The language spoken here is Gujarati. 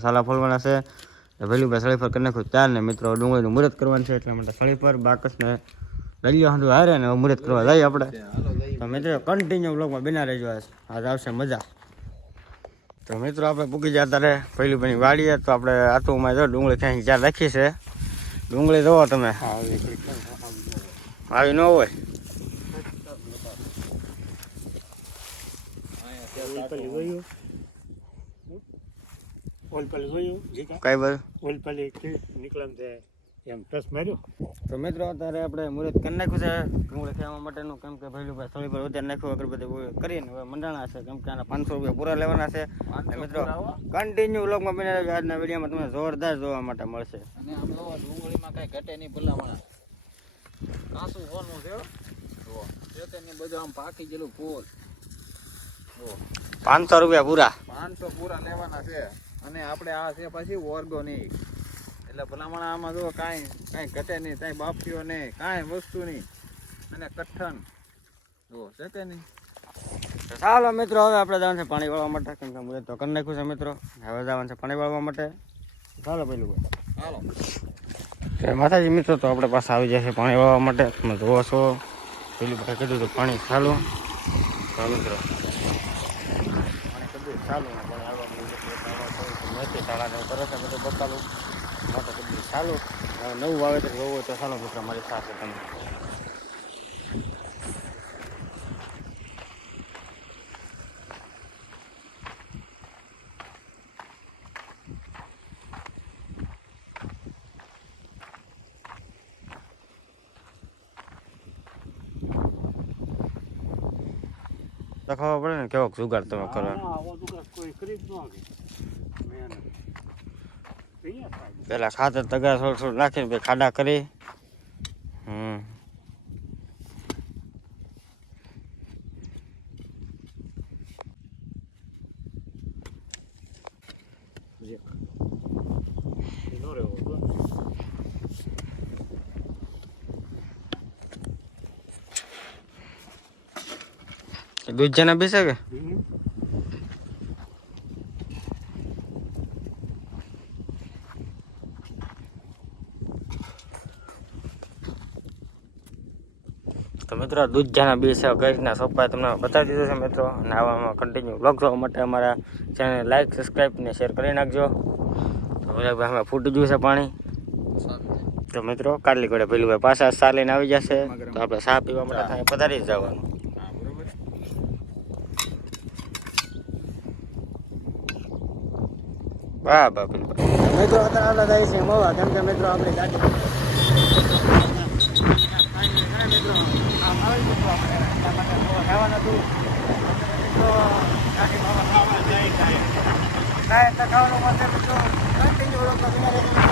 સાલા ફોલવાના છે વહેલું ભાઈ સળી પર કરી નાખ્યું ચાર ને મિત્રો ડુંગળીનું મુહૂર્ત કરવાનું છે એટલા માટે સળી પર બાકસને લઈ હાંડુ હારે ને મુહૂર્ત કરવા જઈએ આપણે તો મિત્રો કન્ટિન્યુ બ્લોગમાં બિના રહેજો આજ આવશે મજા તો મિત્રો આપણે પૂકી જતા ત્યારે પહેલું ભાઈ વાડીએ તો આપણે આતુમાં જો ડુંગળી ક્યાંય ચાર રાખી છે ડુંગળી જોવો તમે આવી ન હોય કઈ બધું તો મિત્રો અત્યારે આપણે મુહૂર્ત કરી નાખ્યું છે ડુંગળી ખાવા માટેનું કેમ કે ભાઈ ભાઈ થોડી પર વધારે નાખ્યું અગરબત્તી કરીને હવે મંડાણા છે કેમ કે આના 500 રૂપિયા પૂરા લેવાના છે અને મિત્રો કન્ટિન્યુ વ્લોગમાં બને રહેજો આજના વિડીયોમાં તમને જોરદાર જોવા માટે મળશે અને આમ જો ડુંગળીમાં કઈ ઘટે નહીં ભલામણા કાસું હોનું છે જો ખેતરની બધું આમ પાકી ગયેલું ફૂલ જો 500 રૂપિયા પૂરા 500 પૂરા લેવાના છે અને આપણે આ છે પછી ઓર્ગોનિક એટલે ભલામણા આમાં જો કાંઈ ઘટે નહીં કાંઈ બાફીઓ નહીં કાંઈ વસ્તુ નહીં અને કઠણ જો છે કે નહીં ચાલો મિત્રો હવે આપણે જવાનું છે પાણી વાળવા માટે કેમ કે મુહૂર્ત તો કરી નાખ્યું છે મિત્રો હવે જવાનું છે પાણી વાળવા માટે ચાલો પેલું હાલો માતાજી મિત્રો તો આપણે પાસે આવી જાય છે પાણી વાળવા માટે તમે જોવો છો પેલું ભાઈ કીધું તો પાણી ચાલુ તો મિત્રો પાણી કીધું ચાલુ ને પાણી આવવાનું નથી શાળાને કરે છે બધું બકાલું મોટો કીધું ચાલુ નવું વાવેતર જોવું હોય તો ચાલો મિત્રો મારી સાથે તમે તો ખબર પડે ને કેવો જુગાડ તમે કરો પેલા ખાતર તગાર થોડું થોડું નાખીને પછી ખાડા કરી દૂધ જણા બેસે કે તો મિત્રો દૂધ જાના બે છે કઈ રીતના સોંપાય તમને બતાવી દીધું છે મિત્રો અને આવામાં કન્ટિન્યુ બ્લોગ જોવા માટે અમારા ચેનલ લાઈક સબસ્ક્રાઈબ ને શેર કરી નાખજો તો ભાઈ અમે ફૂટી ગયું છે પાણી તો મિત્રો કાઢલી ઘોડે પેલું ભાઈ પાછા સા લઈને આવી જશે તો આપણે સા પીવા માટે ત્યાં પધારી જ જવાનું વાહ બા પેલું મિત્રો અત્યારે આપણે જઈએ છીએ મોવા કેમ કે મિત્રો આપણી ગાડી મિત્રો ખાવાનું હતું ખાવાનું માટે મિત્રો કન્ટિન્યુ